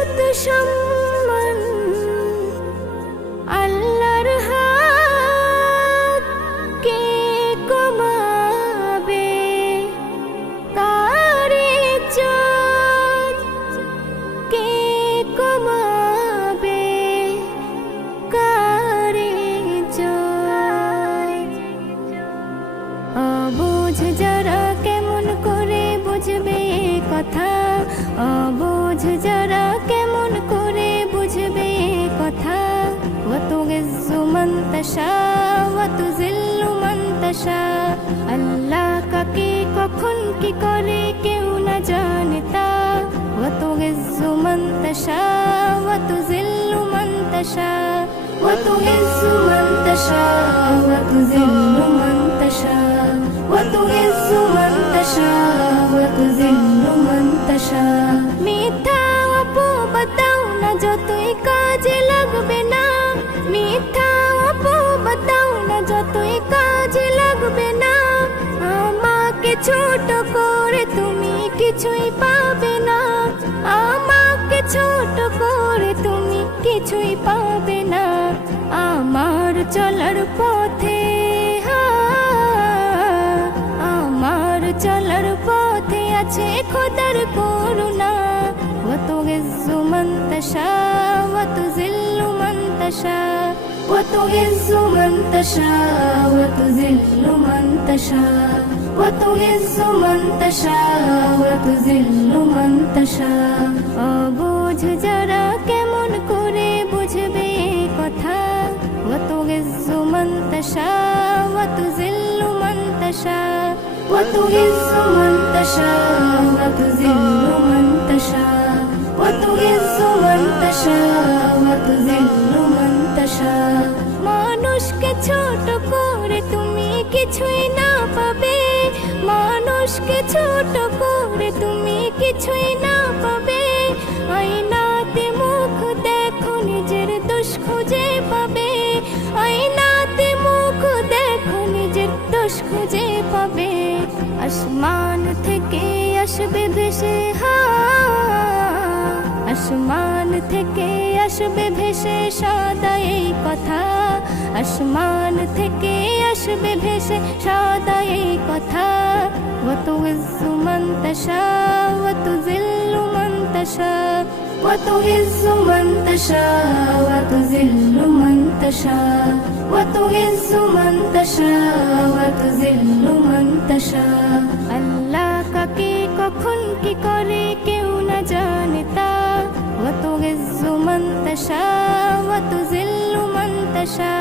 ইজ্জত সম্মান আল্লাহর হাত কে কমাবে, কার ইজ্জত কে কমাবে, কার ইজ্জত। অবুঝ যারা কেমন করে বুঝবে কথা, অবুঝ যারা কেমন করে বুঝবে কথা। ওয়াতুইজ্জু মান তাশা ওয়াতুযিল্লু মান তাশা, আল্লাহ কাকে কখন কি করে কেউ না জানে তা। ওয়াতুইজ্জু মান তাশা ওয়াতুযিল্লু মান তাশা, ওয়াতুইজ্জু মান তাশা ওয়াতুযিল্লু মান তাশা, ওয়াতুইজ্জু মান তাশা ওয়াতুযিল্লু মান তাশা। মিথ্যা অপবাদাও না যতই কাজে লাগবে না, মিথ্যা অপবাদাও না যতই কাজে লাগবে না। আমাকে ছোট করে তুমি কিছুই পাবে না, আমাকে ছোট করে তুমি কিছুই পাবে না। আমার চলার পথে আমার চলার পথে আছে খোদার করুণা। ওয়াতুইজ্জু মান তাশা ওয়াতুযিল্লু মান তাশা, ওয়াতুইজ্জু মান তাশা ওয়াতুযিল্লু মান তাশা, ওয়াতুইজ্জু মান তাশা ওয়াতুযিল্লু মান তাশা। অবুঝ যারা কেমন করে বুঝবে কথা। ওয়াতুইজ্জু মান তাশা ওয়াতুযিল্লু মান তাশা, ওয়াতুইজ্জু মান তাশা ওয়াতুযিল্লু মান তাশা, ওয়াতুইজ্জু মান তাশা ওয়াতুযিল্লু মান তাশা। মানুষকে ছোট করে তুমি কিছুই না পাবে, মানুষকে ছোট করে তুমি কিছুই না পাবে। আয়নাতে মুখ দেখো নিজের দোষ খুঁজে পাবে, আয়নাতে মুখ দেখো নিজের দোষ খুঁজে পাবে। আসমান থেকে আসবে ভেসে আসমান থেকে আসবে ভেসে সাদা এই কথা, আসমান থেকে আসবে ভেসে সাদা এই কথা। ওয়াতুইজ্জু মান তাশা ওয়াতুযিল্লু মান তাশা, ওয়াতুইজ্জু মান তাশা ওয়াতুযিল্লু মান তাশা, ওয়াতুইজ্জু মান তাশা ওয়াতুযিল্লু মান তাশা। আল্লাহ কাকে কখন কি করে কেউ না জানে তা। ওয়াতুইজ্জু মান তাশা ওয়াতুযিল্লু মান তাশা,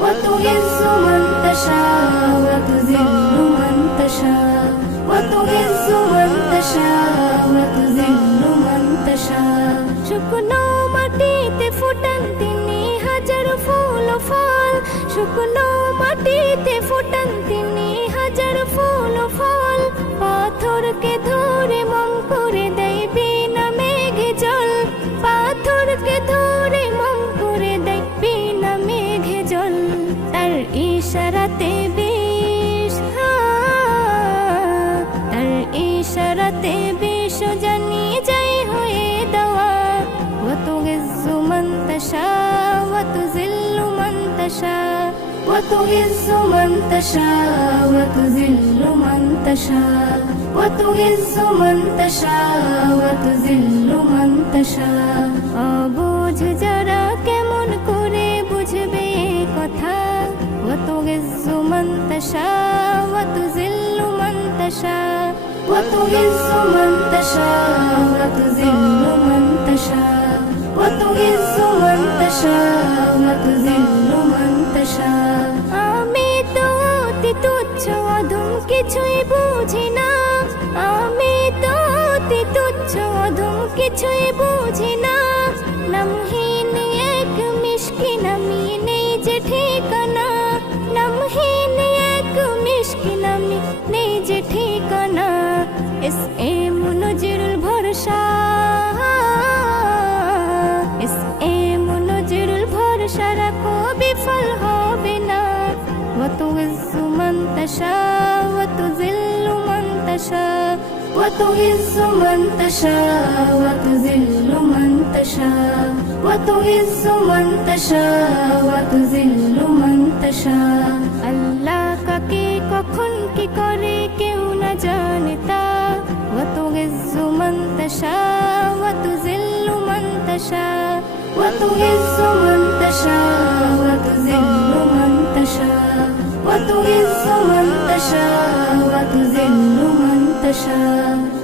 ওয়াতুইজ্জু মান তাশা ওয়াতুযিল্লু মান তাশা, ওয়াতুইজ্জু মান তাশা ওয়াতুযিল্লু মান তাশা। শুকনো মাটিতে ফুটান তিনি হাজার ফুল ও ফল, শুকনো মাটিতে ফুটান তিনি হাজার ফুল ও ফল। পাথরকে ধরে মম করে দেয় বিনা মেঘে জল, পাথরকে ধরে মম করে দেয় বিনা মেঘে জল। তার ইশারাতে বিষ, তার ইশারাতে বিষ জানিয়ে যায় হয়ে দেওয়া। ওয়াতুইজ্জু মান তাশা ওয়াতুযিল্লু মান তাশা, ওয়াতুইজ্জু মান তাশা ওয়াতুযিল্লু মান তাশা, ওয়াতুইজ্জু মান তাশা ওয়াতুযিল্লু মান তাশা। অবুঝ যারা কেমন করে বুঝবে কথা। ওয়াতুইজ্জু মান তাশা ওয়াতুযিল্লু মান তাশা, ওয়াতুইজ্জু মান তাশা ওয়াতুযিল্লু মান তাশা, ওয়াতুইজ্জু মান তাশা ওয়াতুযিল্লু মান তাশা। আমি তো অতি তুচ্ছ অধম কিছুই বুঝি না, আমি তো অতি তুচ্ছ অধম কিছুই বুঝি না। নামহীন এক মিশকিন আমি নেই যে ঠিকানা, নামহীন এক মিশকিন আমি নেই যে ঠিকানা। এস এম নজরুল ভরসা, এস এম নজরুল ভরসা রাখো বিফল হবে না। ওয়াতুইজ্জু মান তাশা ওয়াতুযিল্লু মান তাশা, وتعز من تشاء وتذل من تشاء وتعز من تشاء وتذل من تشاء আল্লাহ কাকে কখন কি করে কেউ না জানে তা وتعز من تشاء وتذل من تشاء وتعز من تشاء وتذل من تشاء وتعز من تشاء وتذل من تشاء